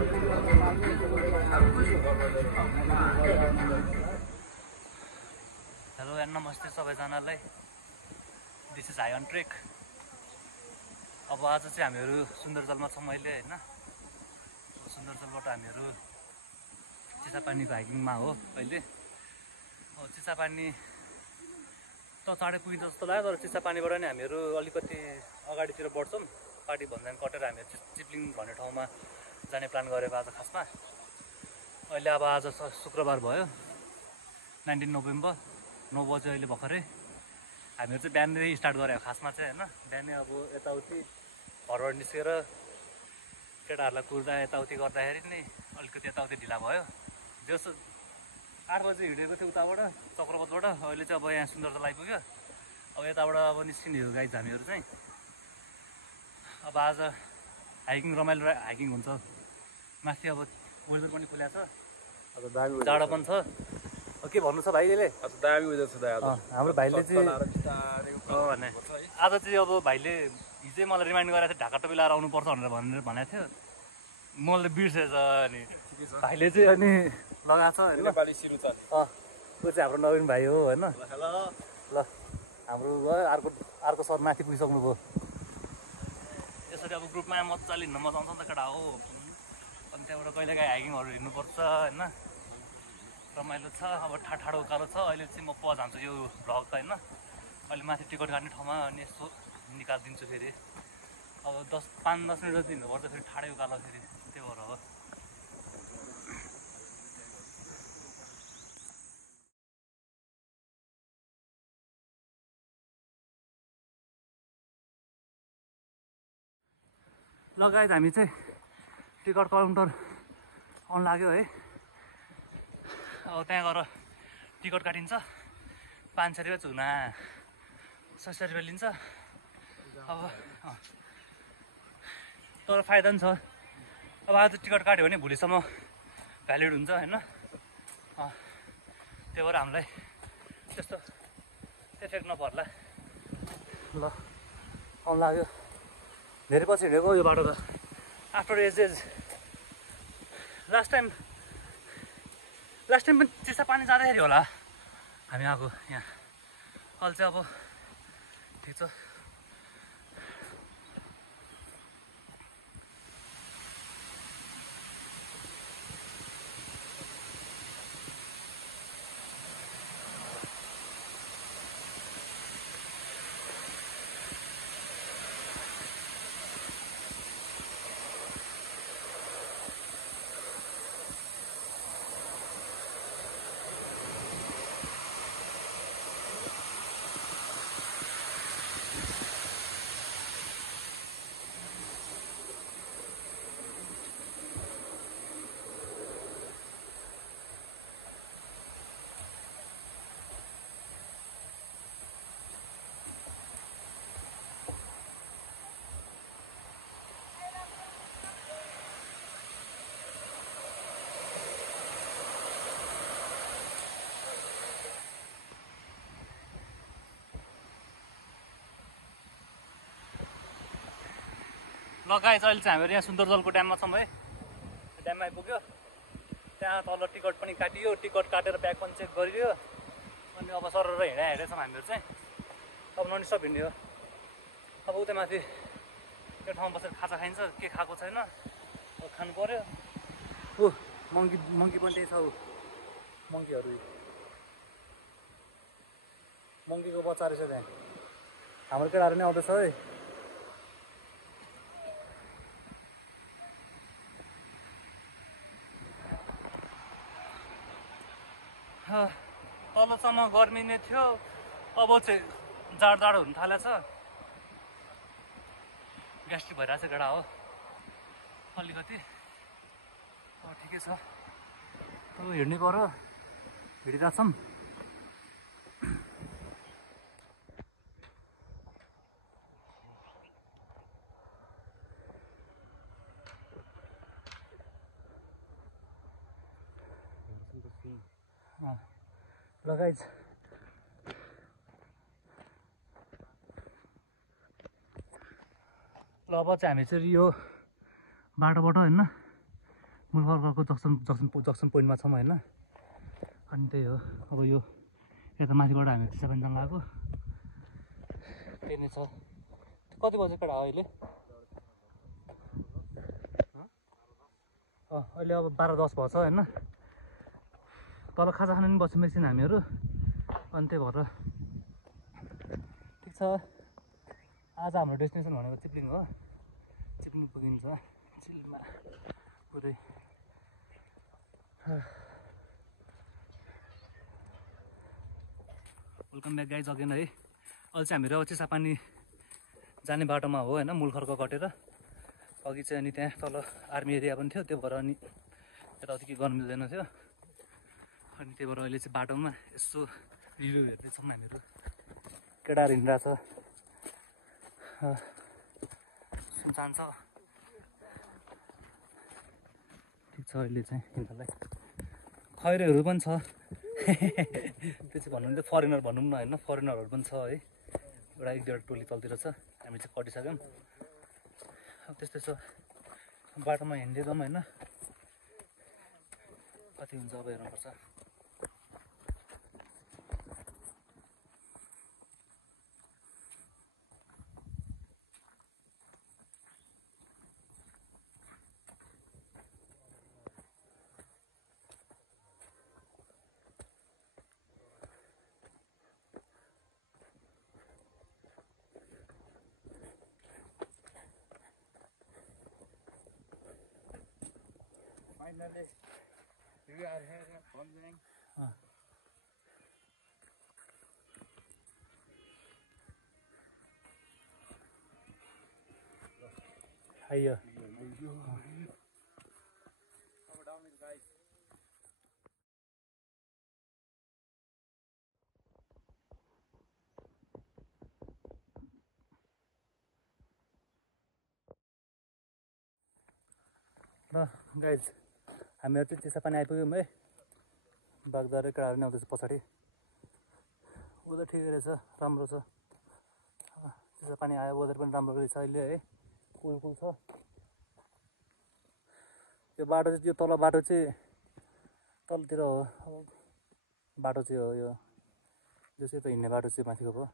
Hello and नमस्ते सबैजनालाई। This is high on trek. अब आज चाहिँ हामीहरू सुन्दरजलमा छौँ अहिले होइन। सुन्दरजलबाट हामीहरू चिसापानीको हाइकिङमा हो अहिले। चिसापानी त चाँडै पुगिन्छ जस्तो लाग्यो, तर चिसापानीबाट नै हामीहरू अलिकति अगाडितिर बढ्छौँ। पार्टी भन्ज्याङ कटेर हामीहरू चिप्लिङ भन्ने ठाउँमा जाने प्लान गरेको आज खासमा। अहिले अब आज शुक्रबार भयो, 19 नोभेम्बर, 9 बजे अहिले भर्खरै हामीहरू चाहिँ बिहानै स्टार्ट गरेको खासमा चाहिँ होइन। बिहानै अब यताउति घरबाट निस्केर केटाहरूलाई कुर्दा यताउति गर्दाखेरि नै अलिकति यताउति ढिला भयो। जस्तो 8 बजे हिँडेको थियो उताबाट चक्रपथबाट, अहिले चाहिँ अब यहाँ सुन्दरजल आइपुग्यो। अब यताबाट अब निस्किने हो गाइज हामीहरू चाहिँ। अब आज हाइकिङ रमाइलो हाइकिङ हुन्छ। माथि अब वेदर पनि खुल्या छ, जाडो पनि छ। के भन्नु छ भाइले? हाम्रो भाइले चाहिँ भने आज चाहिँ अब भाइले हिजै मलाई रिमाइन्ड गराएको थियो ढाका टोपी लगाएर आउनुपर्छ भनेर भनेको थियो। मैले बिर्सेछ अनि भाइले चाहिँ अनि लगाएको छ होइन। को चाहिँ हाम्रो नवीन भाइ हो होइन। ल हाम्रो अर्को सर माथि पुगिसक्नुभयो। यसरी अब ग्रुपमा मजाले हिँड्न मजा आउँछ नि त केटा हो। अनि त्यहाँबाट कहिलेकाहीँ हाइकिङहरू हिँड्नुपर्छ होइन, रमाइलो छ। अब ठाडो उकालो छ। अहिले चाहिँ म पज हान्छु यो भ्लग त होइन। अहिले माथि टिकट काट्ने ठाउँमा अनि यसो निकालिदिन्छु फेरि। अब 5-10 मिनट जति हिँड्नुपर्छ फेरि ठाडै उकालो फेरि, त्यही भएर हो। लगायत हामी चाहिँ टिकट काउन्टर आउनु लाग्यो है। अब त्यहाँ गएर टिकट काटिन्छ। 500 रुपियाँ चुना 600 रुपियाँ लिन्छ। अब तर फाइदा पनि छ। अब आज टिकट काट्यो भने भोलिसम्म भ्यालिड हुन्छ होइन। त्यही भएर हामीलाई त्यस्तो इफेक्ट नपर्ला। ल आउनु लाग्यो। धेरै पछि हिँडेको यो बाटो त। आफ्टर एज लास्ट टाइम पनि चिसापानी जाँदाखेरि होला हामी आएको यहाँ। अहिले चाहिँ अब ठिक छ। ल गाइस अहिले चाहिँ हामीहरू यहाँ सुन्दरजलको ड्याममा छौँ है। ड्याममा आइपुग्यो। त्यहाँ तल टिकट पनि काटियो। टिकट काटेर ब्याग पनि चेक गरियो। अनि अब सर हिँडेछौँ हामीहरू चाहिँ। अब नन स्टप हिँड्ने हो। अब उता माथि त्यो ठाउँमा बसेर खाजा खाइन्छ। के खाएको छैन, अब खानु पऱ्यो। मङ्की पनि त्यही छ। मङ्कीहरू मङ्कीको बच्चा रहेछ त्यहाँ। हाम्रो केटाहरू नै आउँदैछ है। तलसम्म गर्मी नै थियो, अब चाहिँ जाडो हुन थालेछ। ग्यास्ट्रिक भइरहेको छ केटा हो अलिकति। अब ठिकै छ। अब हिँड्नै पर्यो। हिँडिरहेको छौँ। लगाइज ल अब चाहिँ हामी चाहिँ यो बाटोबाट होइन मुलखर्कको जक्सन पोइन्टमा छौँ होइन। अनि त्यही हो, अब यो यता माथिबाट हामी चिसापानी गएको त्यही नै छ। कति बजे केटा हो अहिले? अहिले अब 12:10 भएको छ होइन। तल खाजा खान पनि बस्छौँ एकछिन हामीहरू। अनि त्यही भएर ठिक छ। आज हाम्रो डेस्टिनेसन भनेको चिप्लिङ हो। चिप्लिङ पुगिन्छ चिलमा पुरै। वेलकम ब्याक गाइज अगेन है। अहिले चाहिँ हामीहरू अब चिसापानी जाने बाटोमा हो होइन, मुलखर्क कटेर। अघि चाहिँ अनि त्यहाँ तल आर्मी एरिया पनि थियो, त्यो भएर अनि यताउति के गर्नु मिल्दैन थियो। अनि त्यही भएर अहिले चाहिँ बाटोमा यसो रिभ्यू हेर्दैछौँ हामीहरू। केटाहरू हिँडिरहेछ, सुनसान छ। ठिक छ अहिले चाहिँ हिँड्नलाई। खैरेहरू पनि छ त्यो चाहिँ भन्नु त फरेनर भनौँ न होइन, फरेनरहरू पनि छ है। एउटा एक डेढ टोली तलतिर छ, हामी चाहिँ कटिसक्यौँ। अब त्यस्तै छ बाटोमा हिँड्दै जाउँ होइन, कति हुन्छ अब हेर्नुपर्छ। Finally, we are here in Ponjang. Hiya. Come down with guys. ल गाइज हामीहरू चाहिँ चिसापानी आइपुग्यौँ है। बागदारे केटाहरू नि आउँदैछ पछाडि। वेदर ठिकै रहेछ, राम्रो छ। चिसापानी आयो, वेदर पनि राम्रो रहेछ अहिले है, कुल छ। यो बाटो चाहिँ यो तल बाटो चाहिँ तलतिर हो। अब बाटो चाहिँ हो यो जो चाहिँ त हिँड्ने बाटो चाहिँ माथिको भयो।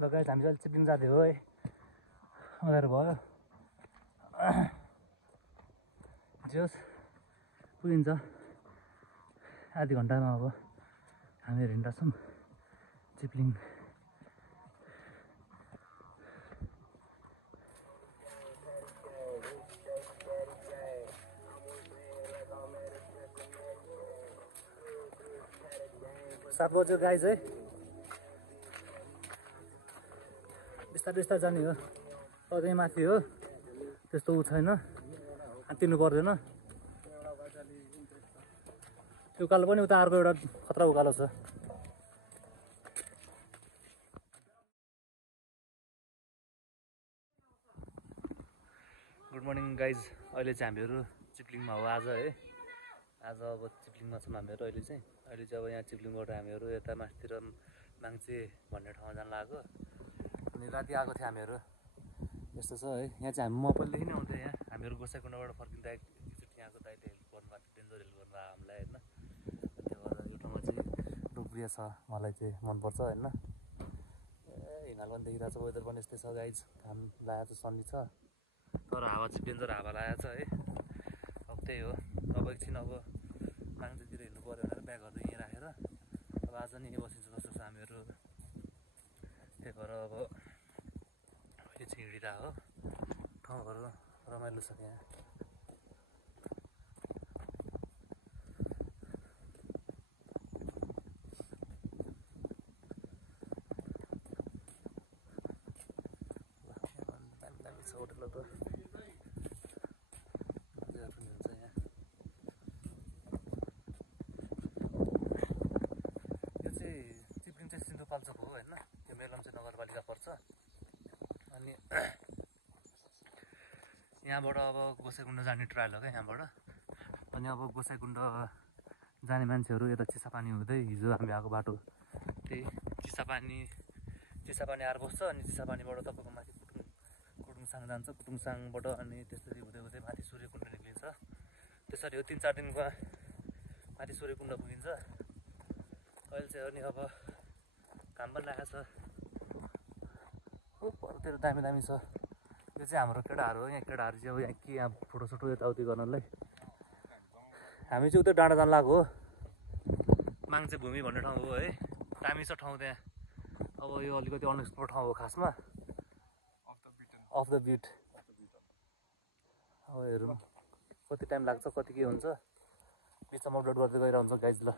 ल गाइस हामी चाहिँ चिप्लिङ जाँदै हो है, अँध्यारो भयो। जोस् पुगिन्छ आधी घन्टामा। अब हामीहरू हिँड्दा छौँ चिप्लिङ। सात बज्यो गाइज है, बिस्तारै बिस्तारै जाने हो। अझै माथि हो, त्यस्तो ऊ छैन, आत्तिनु पर्दैन। त्यो उकालो पनि उता अर्को एउटा खतरा उकालो छ। गुड मर्निङ गाइज, अहिले चाहिँ हामीहरू चिप्लिङमा हो आज है। आज अब चिप्लिङमा छौँ हामीहरू अहिले चाहिँ। अहिले चाहिँ अब यहाँ चिप्लिङबाट हामीहरू यता माथितिर माङ्चे भन्ने ठाउँमा जान लागेको। अनि राति आएको थियो हामीहरू, यस्तो छ है। यहाँ चाहिँ हामी म पहिलेदेखि नै आउँथेँ यहाँ। हामीहरू गोसाइकुण्डबाट फर्किँदा एकचोटि यहाँको दाइले हेल्प गर्नुभएको थियो, डेन्जर हेल्प गर्नुभयो हामीलाई होइन। त्यो भएर यो ठाउँमा चाहिँ लोकप्रिय छ, मलाई चाहिँ मनपर्छ होइन। हिमाल पनि देखिरहेको छ, वेदर पनि यस्तै छ गाइज। घाम लागेको छ, सन्नी छ, तर हावा चाहिँ डेन्जर हावा लागेको छ है। अब त्यही हो, अब एकछिन अब माङ्जेतिर हिँड्नु पऱ्यो भनेर ब्यागहरू यहीँ राखेर अब आज नि बसिन्छ जस्तो छ हामीहरू। त्यही भएर अब अहिले चाहिँ हिँडिरहेको हो। ठाउँहरू रमाइलो छ यहाँ। दामी छ होटलहरू, मजाहरू पनि हुन्छ यहाँ। यो चाहिँ चिप्लिङ चाहिँ सिन्धुपाल्चोक हो होइन, त्यो मेलम्ची नगरपालिका पर्छ। अनि यहाँबाट अब गोसाइकुण्ड जाने ट्रायल हो क्या यहाँबाट। अनि अब गोसाइकुण्ड जाने मान्छेहरू यता चिसापानी हुँदै हिजो हामी आएको बाटो त्यही चिसापानी आएर बस्छ। अनि चिसापानीबाट तपाईँको माथि कुटुङसाङ जान्छ। कुटुङसाङबाट अनि त्यसरी हुँदै हुँदै माथि सूर्यकुण्ड निक्लिन्छ। त्यसरी हो 3-4 दिनमा माथि सूर्यकुण्ड पुगिन्छ। अहिले चाहिँ अनि अब घाम पनि लागेको छ। परतिर दामी दामी छ। यो चाहिँ हाम्रो केटाहरू हो। यहाँ केटाहरू चाहिँ अब यहाँ के यहाँ फोटोसोटो यताउति गर्नलाई हामी चाहिँ उतै डाँडा जान लागेको हो। माङ्चे भूमि भन्ने ठाउँ हो है। दामी छ ठाउँ त्यहाँ। अब यो अलिकति अनएक्सप्लोर ठाउँ हो खासमा। Of the beet. अब हेरौँ कति टाइम लाग्छ कति के हुन्छ। बिचमा अपलोड गर्दै गइरहन्छ गाइज ल।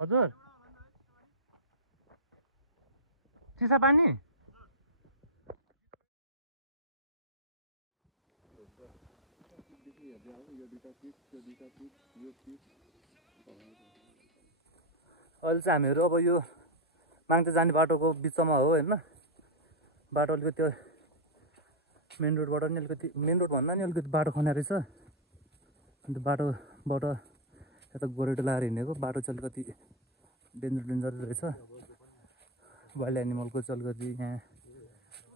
हजुर चिसापानी अहिले चाहिँ हामीहरू अब यो माङ्ते जाने बाटोको बिचमा हो होइन। बाटो अलिकति त्यो मेन रोडबाट नि अलिकति मेन रोड भन्दा नि अलिकति बाटो खन्या रहेछ। अन्त बाटोबाट यता गोरेटो लगाएर हिँडेको बाटो चाहिँ अलिकति डेन्जर रहेछ। वाइल्ड एनिमलको चाहिँ अलिकति यहाँ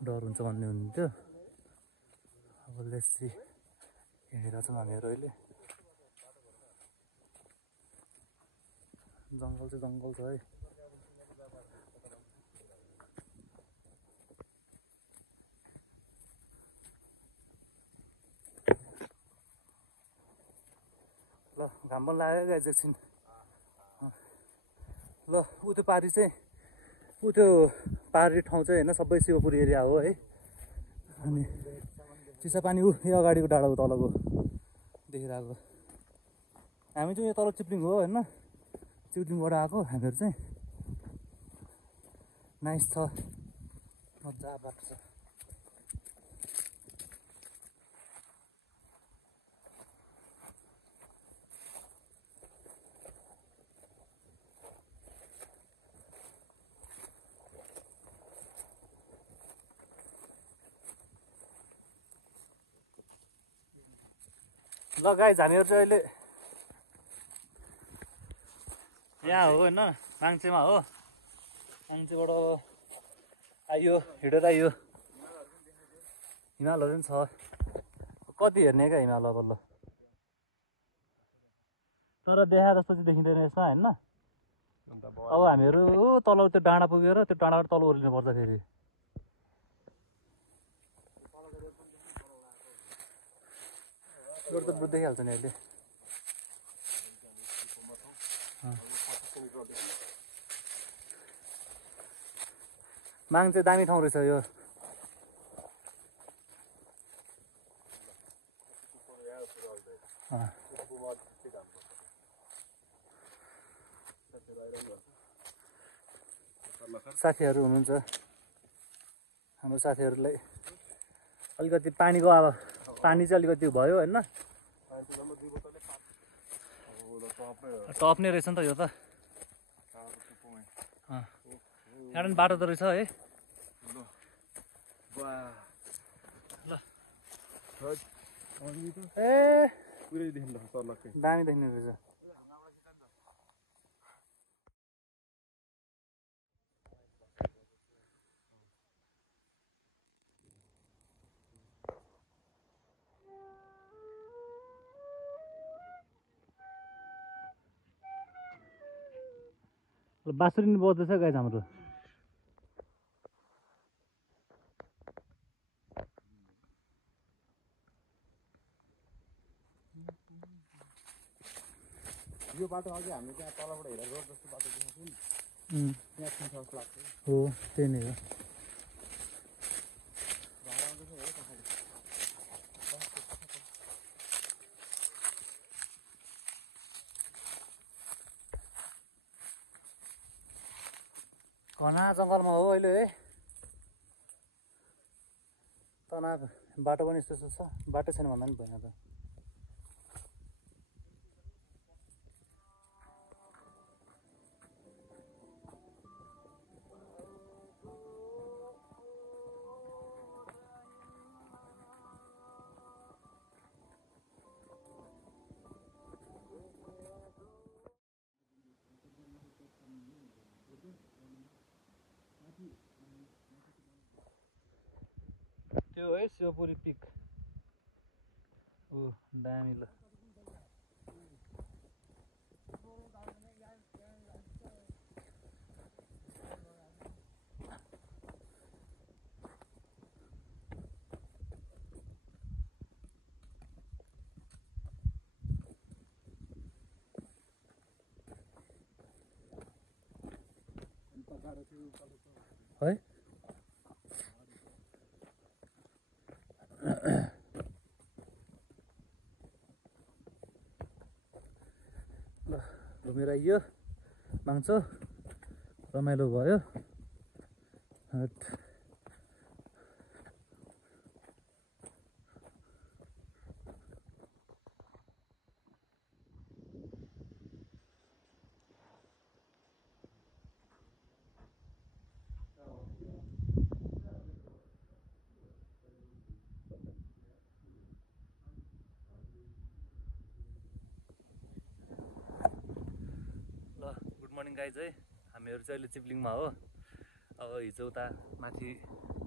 डर हुन्छ भन्ने हुन्थ्यो। अब लेट्स हिँडिरहेको छौँ हामीहरू अहिले। जङ्गल चाहिँ जङ्गल छ है। ल घाम पनि लाग्यो गाइस एकछिन। ल ऊ त्यो पारी चाहिँ ऊ त्यो पारी ठाउँ चाहिँ होइन सबै शिवपुरी एरिया हो है। अनि चिसापानी ऊ यो अगाडिको डाँडाको तलको देखिरहेको। हामी चाहिँ यो तल चिप्लिङ हो होइन। चिप्लिङबाट आएको हामीहरू चाहिँ। नाइस छ मजा बाटो छ। ल गाइस हामीहरू चाहिँ अहिले यहाँ हो होइन माङ्चेमा हो। माङ्चेबाट अब आइयो हिँडेर आइयो। हिमालहरू पनि छ। कति हेर्ने क्या हिमाल अब ल। तर देखा जस्तो चाहिँ देखिँदैन यसमा होइन। अब हामीहरू तल त्यो डाँडा पुगेर त्यो डाँडाबाट तल ओर्लिनु पर्छ फेरि। रोड त बुझ्दैहाल्छ नि अहिले। माङ चाहिँ दामी ठाउँ रहेछ यो। साथीहरू हुनुहुन्छ हाम्रो साथीहरूलाई अलिकति पानीको अब पानी चाहिँ अलिकति भयो होइन। टप नै रहेछ नि त यो त। यहाँ पनि बाटो त रहेछ है ल ए पुरै देखिन्छ तलकै दामी देख्ने रहेछ बाँसुरी नि बज्दैछ गाइस हाम्रो यो बाटो अघि हामीले त्यहाँ तलबाट हेरेर रोड जस्तो बाटो देखेको नि त्यहाँ थिन्छ जस्तो लाग्छ हो त्यही नै हो घना जङ्गलमा हो अहिले है तनाव बाटो पनि यस्तो छ बाटो छैन भन्दा पनि भएन त त्यो है शिवपुरी पिक ओ दामी ल है ल घुमेर आइयो माग्छौ रमाइलो भयो हट मर्निङ गाइज है हामीहरू चाहिँ अहिले चिप्लिङमा हो अब हिजो उता माथि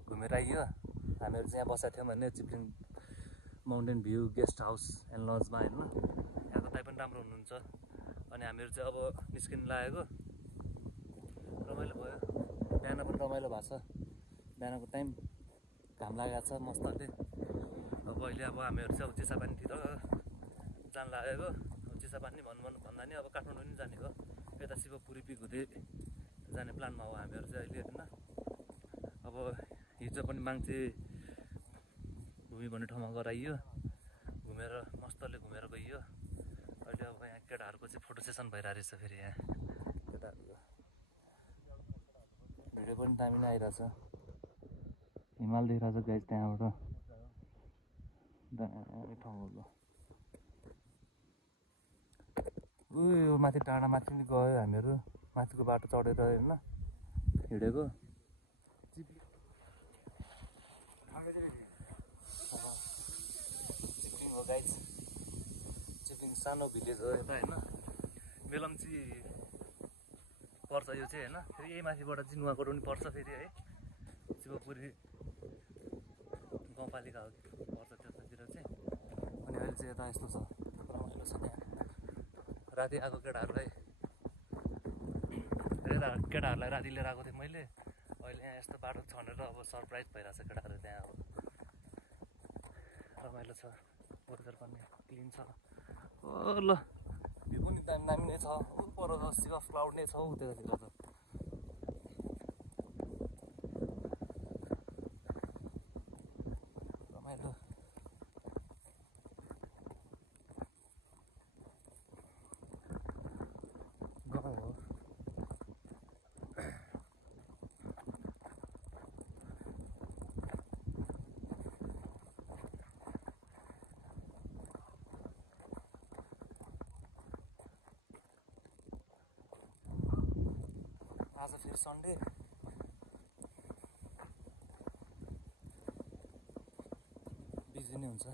घुमेर आइयो हामीहरू चाहिँ यहाँ बसेको थियौँ भने Chipling mountain view guest house and लजमा होइन यहाँको दाइ पनि राम्रो हुनुहुन्छ अनि हामीहरू चाहिँ अब निस्किनु लागेको रमाइलो भयो बिहान पनि रमाइलो भएको छ बिहानको टाइम घाम लागेको छ मजाले अब अहिले अब हामीहरू चाहिँ अब चिसापानीतिर जान लागेको चिसापानी भन्दा नि अब काठमाडौँ नि जाने हो यता शिवपुरी पिक हुँदै जाने प्लानमा हो हामीहरू चाहिँ अहिले होइन अब हिजो पनि मान्छे भूमि भन्ने ठाउँमा गराइयो घुमेर मस्तले घुमेर गइयो अहिले अब यहाँ केटाहरूको चाहिँ फोटो सेसन भइरहेको रहेछ फेरि यहाँ केटाहरूको भिडियो पनि दामी नै आइरहेछ हिमाल देखिरहेछ गाइस त्यहाँबाट दामी ठाउँ हो यो माथि डाँडा माथि पनि गयो हामीहरू माथिको बाटो चढेर होइन हिँडेको चिप्लिङ हो गाइज चिप्लिङ सानो भिलेज हो यता होइन मेलम्ची पर्छ यो चाहिँ होइन फेरि यही माथिबाट चाहिँ नुवाकोट पनि पर्छ फेरि है शिवपुरी गाउँपालिका हो पर्छ त्यतातिर चाहिँ अनि अहिले चाहिँ यता यस्तो छ रमाइलो छ त्यहाँ राति आएको केटाहरूलाई धेरै केटाहरूलाई राति लिएर आएको थिएँ मैले अहिले यहाँ यस्तो बाटो छनेर अब सरप्राइज भइरहेछ केटाहरू त्यहाँ अब रमाइलो छ वेदर पनि क्लिन छ ओ ल भ्यू पनि दामी नै छ ऊ पर सी अफ क्लाउड नै छ ऊ त्यतातिर त रमाइलो गाउँ हो आज फेरि सन्डे नै हुन्छ।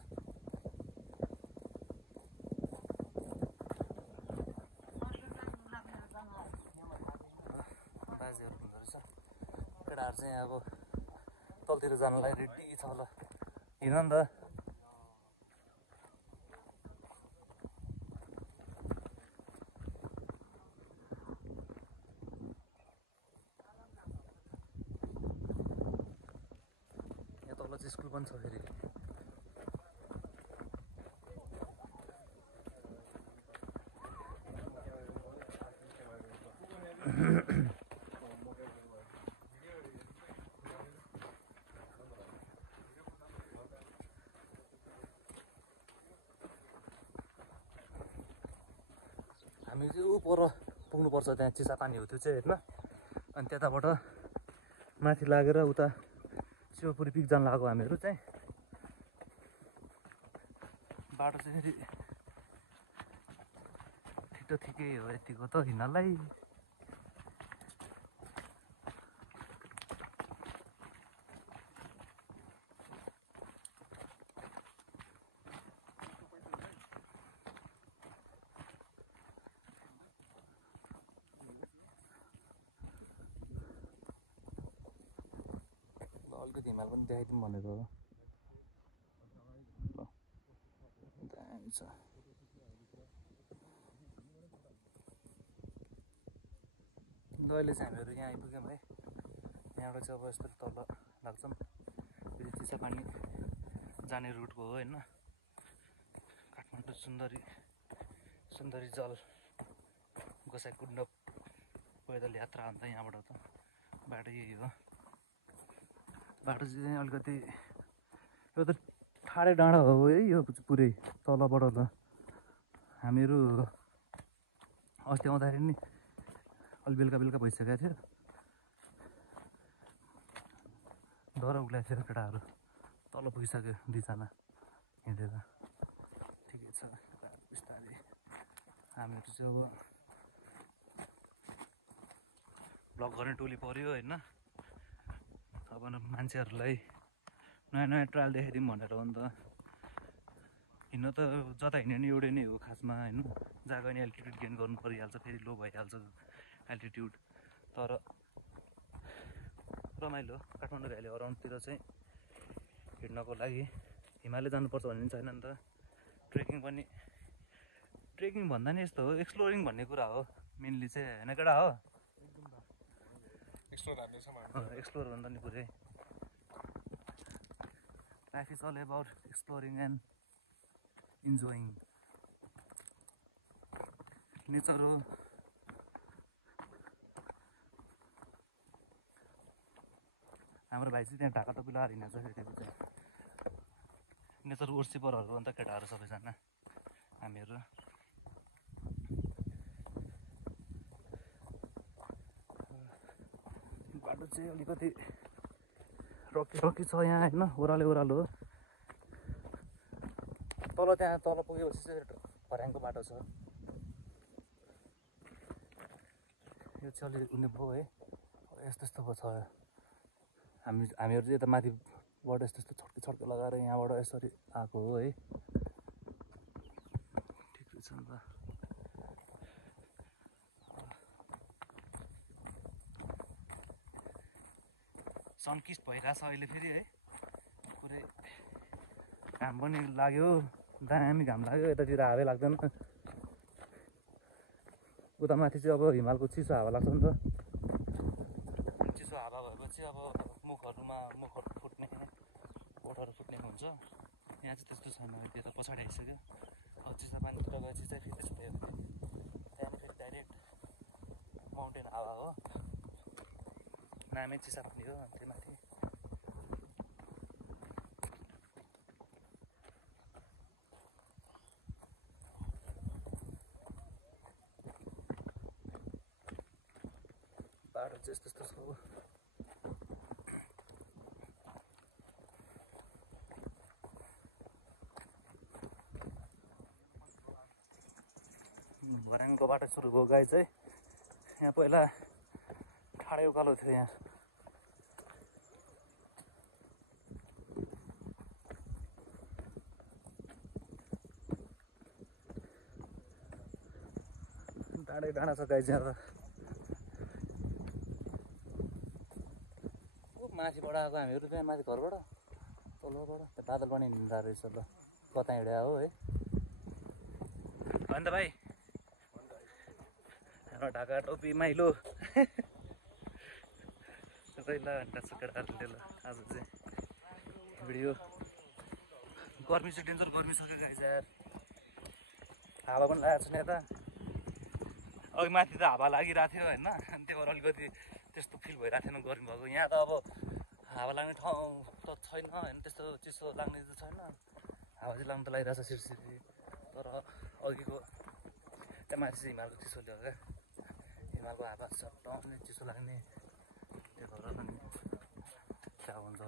बाजेहरू हुँदो रहेछ, केटाहरू चाहिँ अब तलतिर जानलाई रेडी छ होला, हिँड नि त। यहाँ तल चाहिँ स्कुल पनि छ फेरि। हामी चाहिँ ऊ पर पुग्नुपर्छ, त्यहाँ चिसापानी हो त्यो चाहिँ होइन। अनि त्यताबाट माथि लागेर उता शिवपुरी पिक जान लागेको हामीहरू चाहिँ। बाटो चाहिँ फेरि ठिक ठिकै हो यतिको त हिँड्नलाई। अलिकति हिमाल पनि देखाइदिउँ भनेको हो। ल दामी छ। ल अहिले चाहिँ हामीहरू यहाँ आइपुग्यौँ है। यहाँबाट चाहिँ अब यस्तो तल लाग्छौँ, फेरि चिसापानी जाने रुटको हो होइन। काठमाडौँ सुन्दरी जल गोसाइँकुण्ड पैदल यात्रा अन्त यहाँबाट त बाटो यही हो। बाटो चाहिँ अलिकति यो त ठाडै डाँडा हो है, यो पुरै तलबाट त। हामीहरू अस्ति आउँदाखेरि नि अलि बेलुका भइसकेको थियो, डर उक्लाएको थियो केटाहरू। तल पुगिसक्यो दुईजना हिँडेर। ठिकै छ बिस्तारै। हामीहरू चाहिँ अब भ्लग गर्ने टोली पऱ्यो होइन। अब मान्छेहरूलाई नयाँ ट्रायल देखाइदिउँ भनेर हो नि त। हिँड्न त जता हिँड्यो नि एउटै नै हो खासमा होइन। जहाँ गयो नि एल्टिट्युड गेन गर्नु परिहाल्छ, फेरि लो भइहाल्छ एल्टिट्युड। तर रमाइलो काठमाडौँ भ्याली अराउन्डतिर चाहिँ हिँड्नको लागि हिमालय जानुपर्छ भन्ने पनि छैन नि त। ट्रेकिङ भन्दा नि यस्तो हो, एक्सप्लोरिङ भन्ने कुरा हो मेनली चाहिँ होइन केटा हो। एक्सप्लोर भन्दा नि पुरै life is all about exploring and enjoying. Nature हो। हाम्रो भाइ चाहिँ त्यहाँ ढाका टोपी लगाएर हिँडेको छ फेरि चाहिँ नेचर वर्सिपरहरू अन्त केटाहरू सबैजना हामीहरू। बाटो चाहिँ अलिकति रकी छ यहाँ होइन, ओह्रालो हो। त्यहाँ तल पुगेपछि चाहिँ भर्याङको बाटो छ। यो चाहिँ अलिक उनी भयो है, यस्तो भयो छ। हामीहरू चाहिँ यता माथिबाट यस्तो छड्के लगाएर यहाँबाट यसरी आएको हो है। ठिक छ नि त। सनकिस्ट भइरहेछ अहिले फेरि है, पुरै घाम पनि लाग्यो, दामी घाम लाग्यो। यतातिर हावै लाग्दैन, उता माथि चाहिँ अब हिमालको चिसो हावा लाग्छ नि त। चिसो हावा भएपछि अब मुखहरू फुट्ने, ओठहरू फुट्ने हुन्छ। यहाँ चाहिँ त्यस्तो छैन, त्यो त पछाडि आइसक्यो। अब चिसापानीतिर गएपछि चाहिँ फेरि त्यस्तो भयो भने त्यहाँदेखि फेरि डाइरेक्ट माउन्टेन हावा हो, नामै चिसापानी हो। अनि त्यो माथि बाटो चाहिँ यस्तो छ। भर्याङको बाटो सुरु भयो गाई चाहिँ। यहाँ पहिला ठाडै उकालो थियो यहाँ। टाढै डाँडा छ गाइज यहाँ त माथिबाट आएको हामीहरू त्यहाँ माथि घरबाट तलबाट त्यो बादल पनि हिँड्दा रहेछ ल कता हिँड्या हो है अन्त भाइ हाम्रो ढाका टोपी माइलो ल अन्त केटाहरूले ल आज चाहिँ भिडियो गर्मी चाहिँ डेन्जर गर्मी सक्यो गाइज यार हावा पनि लागेको छैन यता अघि माथि त हावा लागिरहेको थियो होइन अनि त्यही भएर अलिकति त्यस्तो फिल भइरहेको थिएन गर्मी भएको यहाँ त अब हावा लाग्ने ठाउँ त छैन होइन त्यस्तो चिसो लाग्ने त छैन हावा चाहिँ लाग्नु त लागिरहेको छ सिरसिरी तर अघिको त्यहाँ माथि चाहिँ हिमालको चिसोले हो क्या हिमालको हावा चट्टाउने चिसो लाग्ने त्यही भएर पनि क्या हुन्छ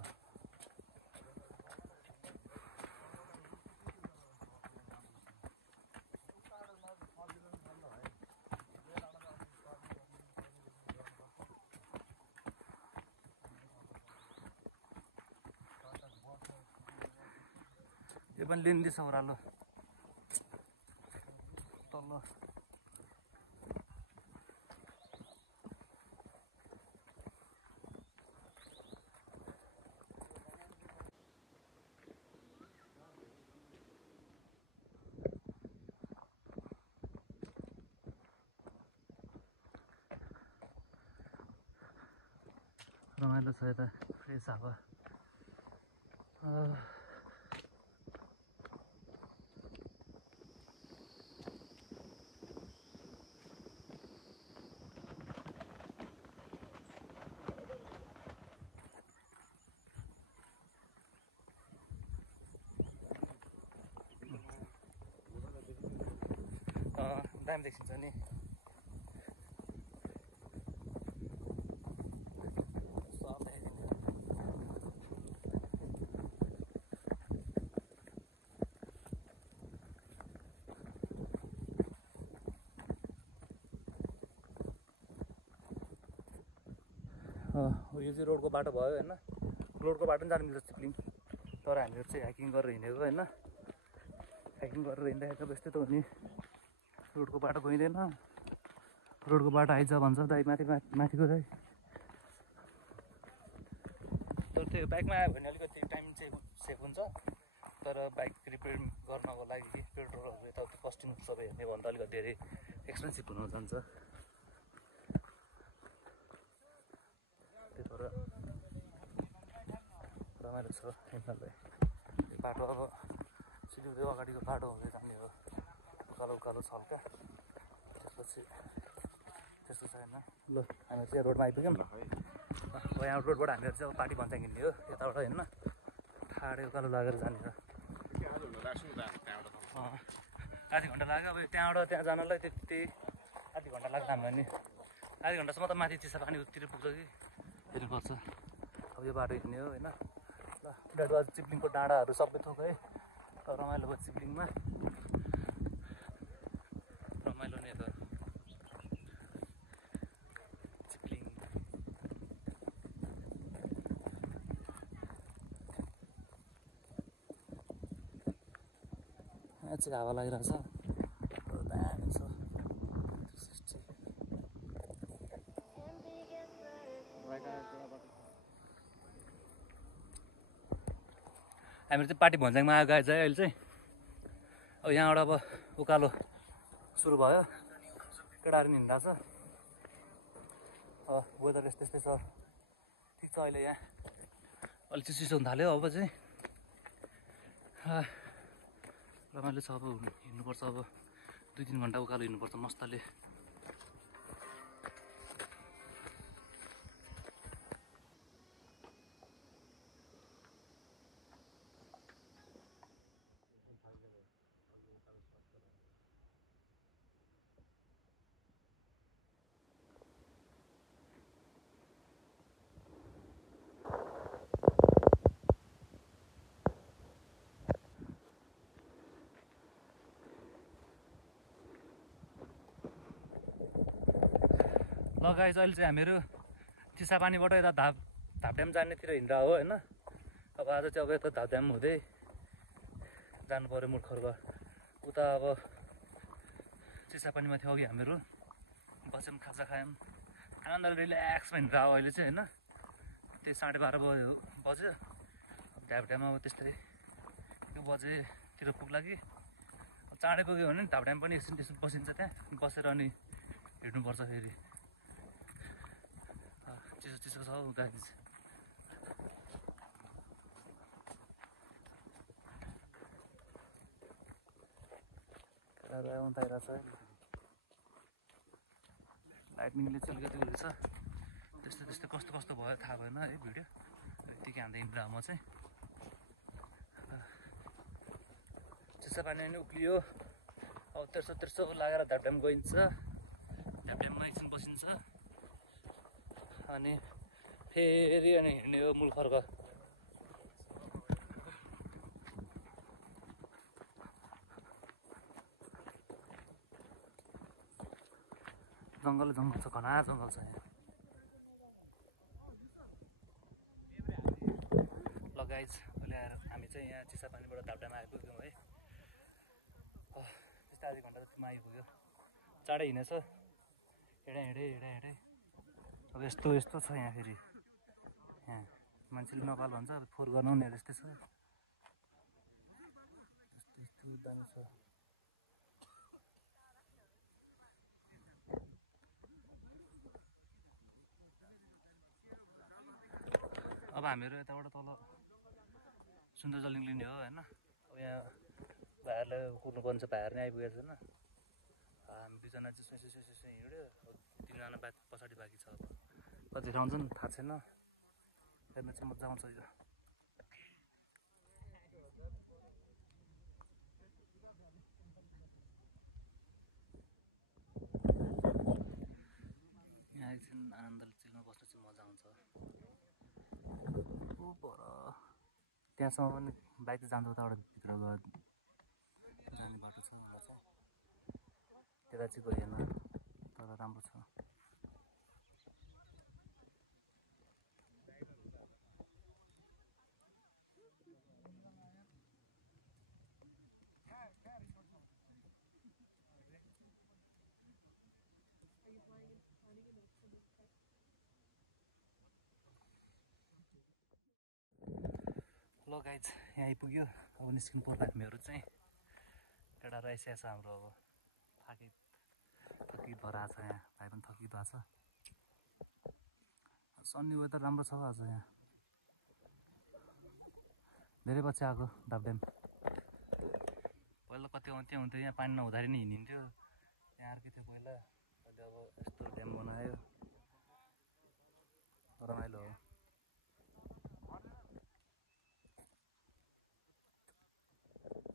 यो पनि लिँदैछ ओह्रालो तल रमाइलो छ यता फ्रेस हावा दामी देखिन्छ नि यो चाहिँ रोडको बाटो भयो होइन रोडको बाटो पनि जानु मिल्छ चिप्लिङ तर हामीहरू चाहिँ हाइकिङ गरेर हिँडेको होइन हाइकिङ गरेर हिँड्दाखेरि अब यस्तै त हो नि रोडको बाटो गइँदैन रोडको बाटो आइज भन्छ दाइ माथिको दाइ तर त्यो बाइकमा आयो भने अलिकति टाइम चाहिँ सेभ हुन्छ तर बाइक रिपेयर गर्नको लागि पेट्रोलहरू यताउति कस्टिङ सबै हेर्ने हो भने त अलिकति धेरै एक्सपेन्सिभ हुन जान्छ त्यही भएर रमाइलो छ हिँड्नलाई यो बाटो अब सिलगढी अगाडिको बाटो हुँदै जाने हो उकालो उकालो छ हल्का त्यसपछि त्यस्तो छैन ल हामी चाहिँ रोडमा आइपुग्यौँ अब यहाँ रोडबाट हामीहरू चाहिँ अब पार्टी भन्ज्याङ हिँड्ने हो यताबाट होइन ठाडै उकालो लागेर जाने हो आधी घन्टा लाग्यो अब त्यहाँबाट त्यहाँ जानलाई त्यति आधी घन्टा लाग्छ हामीलाई नि आधी घन्टासम्म त माथि चिसा पानीतिर पुग्छ कि हेर्नुपर्छ अब यो बाटो हिँड्ने हो होइन ल उनीहरू आज चिप्लिङको डाँडाहरू सबै थोक है रमाइलो भयो चिप्लिङमा रमाइलो नै त चिप्लिङ यहाँ चाहिँ हावा लागिरहेछ दामी छ हामीहरू चाहिँ पार्टी भन्ज्याङमा आएको आएछ है अहिले चाहिँ अब यहाँबाट अब उकालो सुरु भयो केटाहरू पनि हिँड्दा छ वेदर यस्तै छ ठिक छ अहिले यहाँ अलिक चिसो हुन थाल्यो अब चाहिँ रमाइलो छ अब हिँड्नुपर्छ अब 2-3 घन्टा उकालो हिँड्नुपर्छ मस्ताले ल गाइज अहिले चाहिँ हामीहरू चिसापानीबाट यता धापड्याम जानेतिर हिँड्दा हो होइन अब आज चाहिँ अब यता धापड्याम हुँदै जानु पऱ्यो मुर्खर्क उता अब चिसापानीमा थियो अघि हामीहरू बस्यौँ, खाजा खायौँ, आनन्दले रिल्याक्स भएर आयो अहिले चाहिँ होइन। त्यही 12:30 बज्यो। ढाबड्याममा अब त्यस्तै 1 बजेतिर पुग्ला कि चाँडै पुग्यो भने ढाबड्याम पनि एकछिन त्यसो बसिन्छ, त्यहाँ बसेर अनि हिँड्नुपर्छ फेरि। चिसो चिसो छ हौ गाडी चाहिँ। आउँदा आइरहेछ है, लाइटनिङले चाहिँ अलिकति उयो छ। त्यस्तो त्यस्तो कस्तो कस्तो भयो थाहा भएन है भिडियो, यतिकै हान्दै हिँड्दा म चाहिँ। चिसो पानी पनि उक्लियो। अब तेर्सो लागेर ढाबड्याम गइन्छ। ढाबड्याममा एकछिन बसिन्छ अनि फेरि अनि हिँड्ने हो मूलखर्क। जङ्गल छ, घना जङ्गल छ यहाँ। ल गाइज, अहिले आएर हामी चाहिँ यहाँ चिसापानीबाट ढाबड्याममा आइपुग्यौँ है। त्यस्तै आधी घन्टा जतिमा आइपुग्यो। चाँडै हिँडेछ, हिँडै। अब यस्तो छ यहाँ फेरि। यहाँ मान्छेले नकाल भन्छ, अब फोहोर गर्न उनीहरू यस्तै छ। यस्तो दामी छ। अब हामीहरू यताबाट तल सुन्दरजल निक्लिने हो होइन। अब यहाँ भाइहरूलाई कुर्नुपर्ने छ, भाइहरू नै आइपुगेको छैन। हामी दुईजना चाहिँ सुई हिँड्यो। अब 3जना पछाडि बाँकी छ। अब कतिखेर आउँछन् थाहा छैन। हेर्न चाहिँ मजा आउँछ यो। यहाँ एकछिन आनन्दले चिलमा बस्नु चाहिँ मजा आउँछ। पर त्यहाँसम्म पनि बाइक जान्छ, उताबाट भित्र गएर जाने बाटो छ होला चाहिँ। त्यता चाहिँ गएन, तर राम्रो छ। ल गाइज, यहाँ आइपुग्यो। अब निस्किनु पर्ला हामीहरू चाहिँ। केटाहरू आइसकेको छ हाम्रो। अब थकित भएर आएको छ यहाँ, भाइ पनि थकित भएको छ। सन्नी वेदर राम्रो छ आज यहाँ। धेरै पछि आएको ढाबड्याम। पहिला कति आउँथ्यो यहाँ पानी नहुँदाखेरि नै हिँडिन्थ्यो। यहाँ अर्कै थियो पहिला, अहिले अब यस्तो ड्याम बनायो, रमाइलो हो।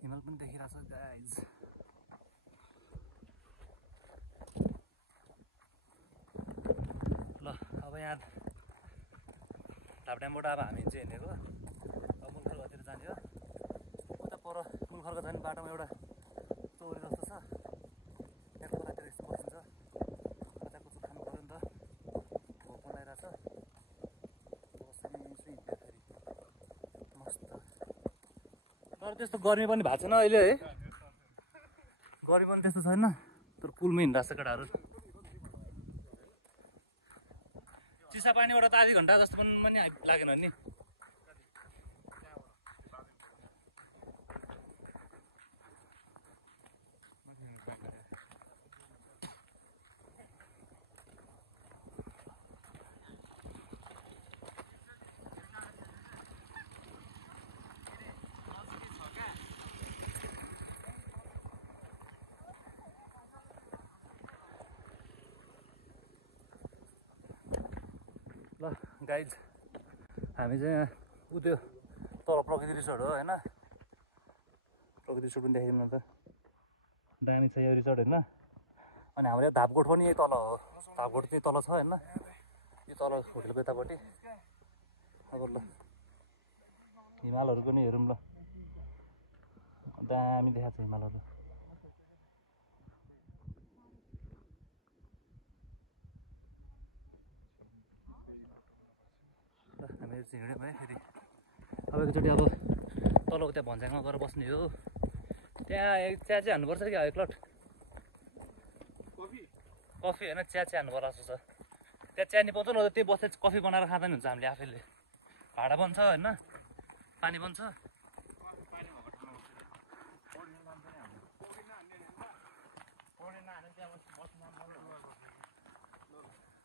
हिमाल पनि देखिरहेछ गाइज। ल अब यहाँ ढाबड्यामबाट अब हामी चाहिँ हिँडेको अब मूलखर्कतिर जाने हो। उता पर मूलखर्क जाने बाटोमा एउटा चौरी जस्तो छ, त्यहाँ कतातिर यस्तो बसिन्छ। कताकुचो खानु पऱ्यो नि त, भोक बनाइरहेछ। हिँड्यो फेरि मस्त। तर त्यस्तो गर्मी पनि भएको छैन अहिले है, गर्मी पनि त्यस्तो छैन। तर पुलमा हिँडिरहेछ केटाहरू। चिसा पानीबाट त आधी घन्टा जस्तो पनि लागेन नि। ल गाइज, हामी चाहिँ त्यो तल प्रकृति रिसोर्ट हो होइन। प्रकृति रिसोर्ट पनि देखाइदिउँ न त, दामी छ यो रिसोर्ट होइन। अनि हाम्रो यहाँ धापकोट पनि यही तल हो, धापकोट चाहिँ तल छ होइन। यो तल होटेलको यतापट्टि। अब ल हिमालहरू पनि हेरौँ ल, दामी देखाएको छ हिमालहरू। हामीहरू चाहिँ हिँड्यौँ है फेरि। अब एकचोटि अब तलको त्यहाँ भन्ज्याङमा गएर बस्ने हो। त्यहाँ चिया चाहिँ हान्नुपर्छ कि एकलट? कफी होइन चिया हान्नु पर्ला जस्तो छ। त्यहाँ चिया नि पाउँछ न, त्यही बसेर कफी बनाएर खाँदा नि हुन्छ हामीले आफैले। भाडा बन्छ होइन, पानी बन्छ।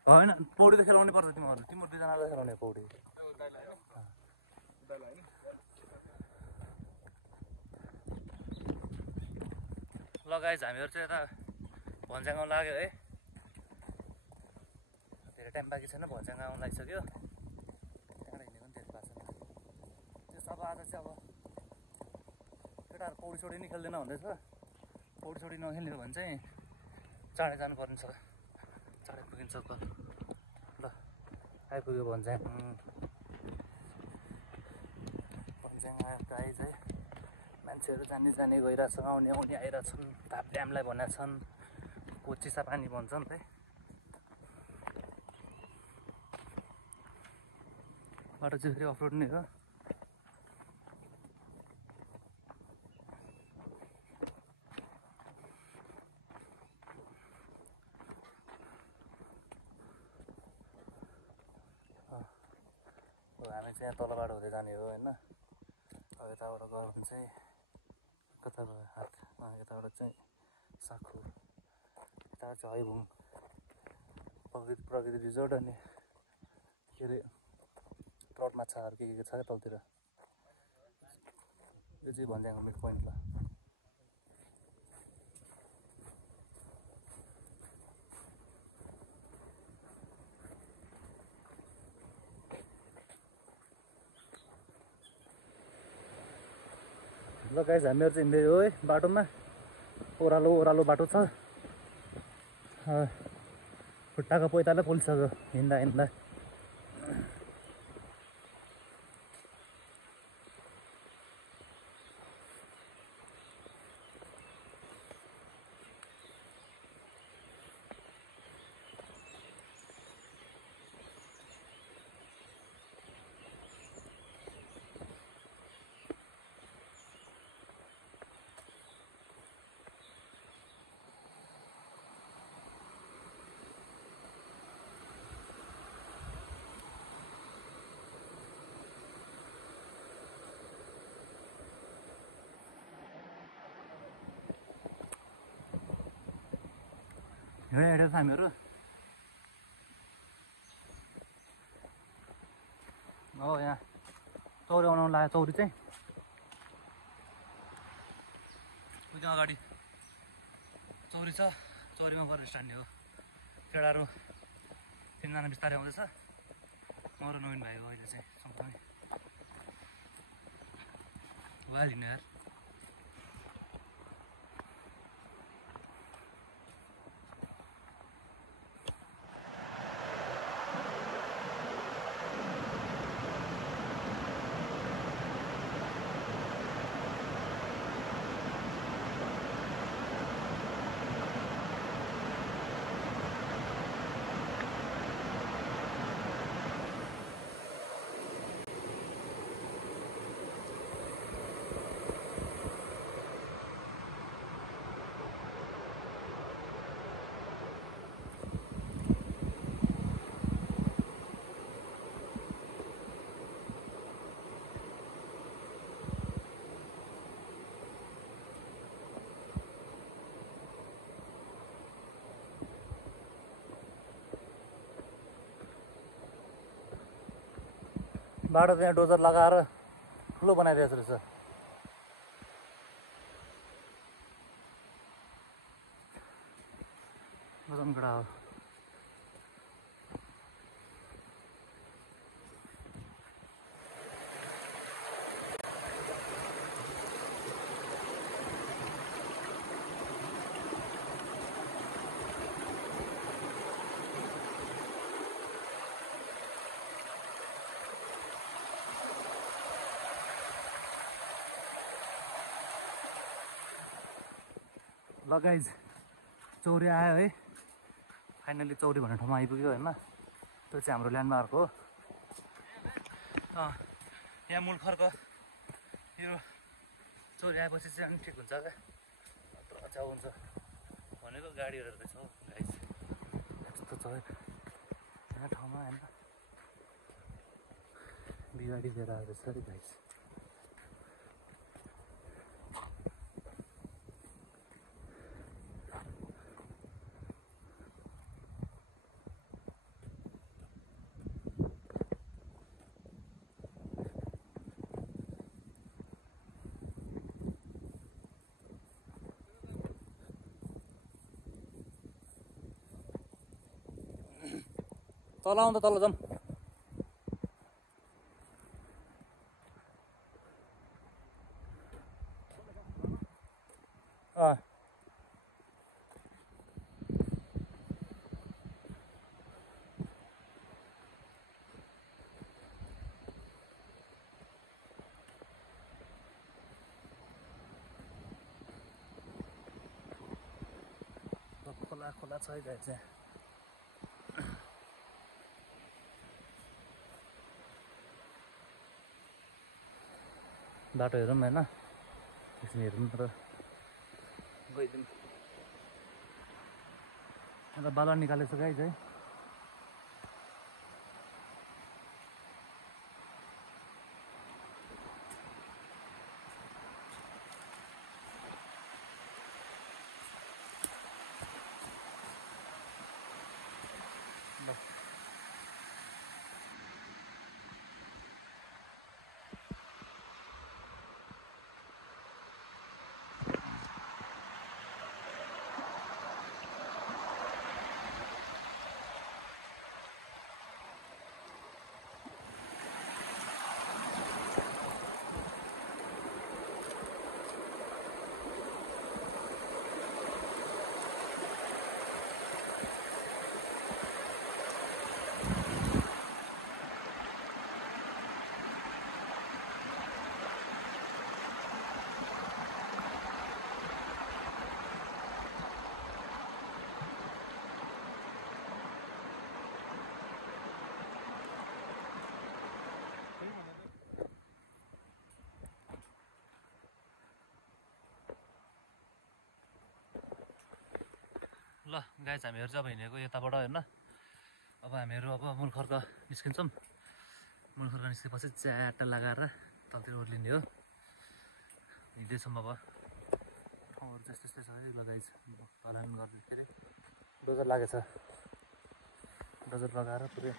होइन पौडी त खेलाउनै पर्छ तिमीहरू दुईजना खेलाउने पौडी। ल गाइस हामीहरू चाहिँ यता भन्ज्याङ आउनु लाग्यो है। धेरै टाइम बाँकी छैन, भन्ज्याङ आउनु लागिसक्यो। त्यहाँबाट हिँडेको पनि धेरै भएको छैन। त्यस अब आज चाहिँ अब केटाहरू पौडी सौडी नि खेल्दैन भन्दैछ। पौडी सौडी नखेल्ने हो भने चाहिँ चाँडै जानुपर्ने छ, चाँडै पुगिन्छ त। ल आइपुग्यो भन्ज्याङ। भन्ज्याङ आयो गाइस है। मान्छेहरू जाने गइरहेछ, आउने आइरहेछन्। धाप ड्यामलाई भनेका छन्, को चिसा पानी भन्छ नि त। बाटो चाहिँ फेरि अफरोड नै हो। हामी चाहिँ यहाँ तल बाटो हुँदै जाने हो होइन। अब यताबाट गयो भने चाहिँ कता गयो हात, यताबाट चाहिँ साखु, यताबाट चाहिँ हैबुङ प्रकृति रिजोर्ट अनि के अरे ट्रट माछाहरू के छ क्या तलतिर। यो चाहिँ भन्ज्याङको मिड पोइन्ट ल। ल गाइस हामीहरू चाहिँ हिँड्दै हो है बाटोमा। ओह्रालो बाटो छ। खुट्टाको पैतालै पोलिसक्यो हिँड्दा। हिँडेको छ हामीहरू। हो यहाँ चौरी बनाउनु लाग्यो। चौरी चाहिँ उयो अगाडि चौरी छ, चौरीमा गएर स्ट्यान्ड हो। केटाहरू 3 जना बिस्तारै आउँदैछ। म र नवीन भाइ हो अहिले चाहिँ सँगसँगै। वाल हिँड्नु यार। बाटो त्यहाँ डोजर लगाएर ठुलो बनाइदिएको रहेछ। वजनकडा हो। ल गाइज चौरी आयो है। फाइनली चौरी भन्ने ठाउँमा आइपुग्यो होइन। त्यो चाहिँ हाम्रो ल्यान्डमार्क हो। यहाँ मूल खर्क यो चौरी आएपछि चाहिँ अनि ठिक हुन्छ क्या। हुन्छ भनेको गाडीहरू रहेछ हौ गाइज। यहाँ ठाउँमा होइन बिगाडी लिएर आएर सरी गाइस तल आउँदा तल जाऊँ खोला खोला छ है गाइस चाहिँ बाटो हेरौँ होइन एकछिन हेरौँ र गइदिउँ अन्त बाला निकालेको छ गाइस है ल गाइस हामीहरू चाहिँ अब हिँडेको यताबाट होइन अब हामीहरू अब मूलखर्क निस्किन्छौँ मूलखर्क निस्केपछि च्याट्टा लगाएर तलतिर ओर्लिने हो हिँड्दैछौँ अब ठाउँहरू चाहिँ त्यस्तै छ है ल गाइस पालन गर्दै के अरे डोजर लागेछ डोजर लगाएर पुरै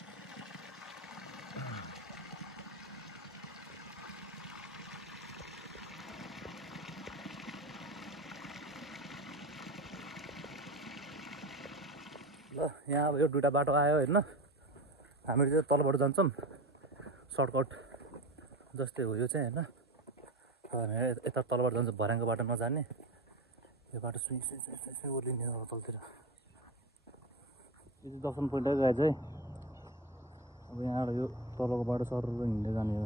ल यहाँ अब यो दुईवटा बाटो आयो होइन हामीहरू चाहिँ तलबाट जान्छौँ सर्टकट जस्तै हो यो चाहिँ होइन हामी यता तलबाट जान्छौँ भर्याङको बाटो नजाने यो बाटो सुई ओर्लिने हो तलतिर यो चाहिँ दर्शन पोइन्ट गएको चाहिँ अब यहाँबाट यो तलको बाटो सर हिँड्दै जाने हो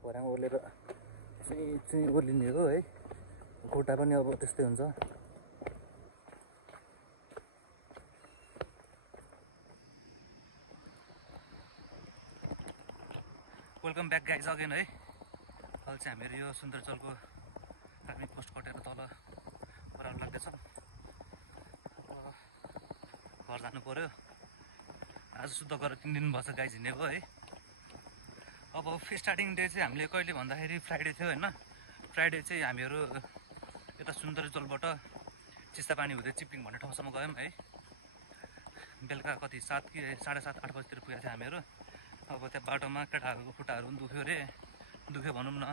भर्याङ ओर्लेर चाहिँ ओर्लिने हो है खुट्टा पनि अब त्यस्तै हुन्छ वेलकम ब्याक गाइज अगेन है अहिले चाहिँ हामीहरू यो सुन्दरजलको हामी पोस्ट कटेर तल ओह्रालो लाग्दैछौँ घर जानु पऱ्यो आज शुद्ध गरेर 3 दिन भएछ गाइज हिँडेको है अब स्टार्टिङ डे चाहिँ हामीले कहिले भन्दाखेरि फ्राइडे थियो होइन फ्राइडे चाहिँ हामीहरू यता सुन्दरजलबाट चिस्तापानी हुँदै चिप्लिङ भन्ने ठाउँसम्म गयौँ है बेलुका कति 7 कि 7:30 8 बजीतिर पुगेको थियो हामीहरू अब त्यहाँ बाटोमा केटाहरूको खुट्टाहरू पनि दुख्यो भनौँ न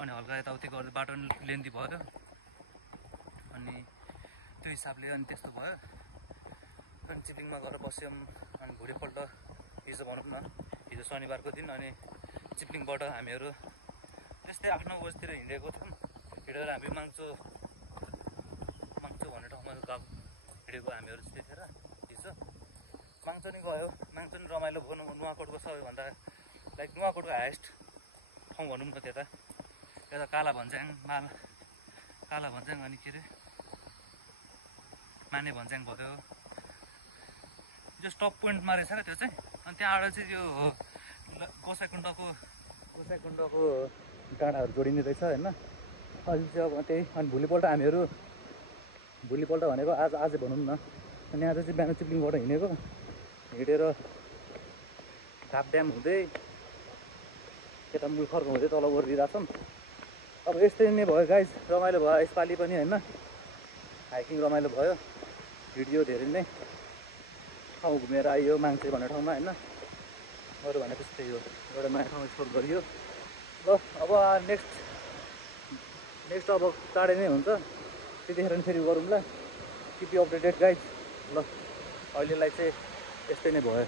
अनि हल्का यताउति गर्दै बाटो पनि लेन्दी भयो अनि त्यो हिसाबले अनि त्यस्तो भयो अनि चिप्लिङमा गएर बस्यौँ अनि भोलिपल्ट हिजो भनौँ न हिजो शनिबारको दिन अनि चिप्लिङबाट हामीहरू त्यस्तै 8-9 बजीतिर हिँडेको थियौँ हिँडेर हामी माङ्चो भन्ने ठाउँमा हिँडेको हामीहरू त्यतिखेर हिजो माङ्चो नि गयो माङ्चो नि रमाइलो भयो नुवाकोटको सबैभन्दा लाइक नुवाकोटको हाइएस्ट ठाउँ भनौँ न त्यता काला भन्ज्याङ अनि के अरे माने भन्ज्याङ भयो जो टप पोइन्टमा रहेछ क्या त्यो चाहिँ अनि त्यहाँबाट चाहिँ यो गोसाइकुण्डको डाँडाहरू जोडिने रहेछ होइन अहिले चाहिँ अब त्यही अनि भोलिपल्ट भनेको आज भनौँ न अनि आज चाहिँ बिहान चिप्लिङबाट हिँडेको, हिँडेर ढाप ड्याम हुँदै यता मुलखर्क हुँदै तल ओर्लिरहेछौँ। अब यस्तै नै भयो गाइज, रमाइलो भयो यसपालि पनि होइन, हाइकिङ रमाइलो भयो। भिडियो धेरै नै ठाउँ घुमेर आइयो मान्छे भन्ने ठाउँमा होइन, अरू भने त्यस्तै हो, एउटा नयाँ ठाउँ एक्सप्लोर गरियो। ल अब नेक्स्ट अब चाँडै नै हुन्छ, त्यतिखेर नि फेरि गरौँला। Keep you updated guys. ल अहिलेलाई चाहिँ यस्तै नै भयो।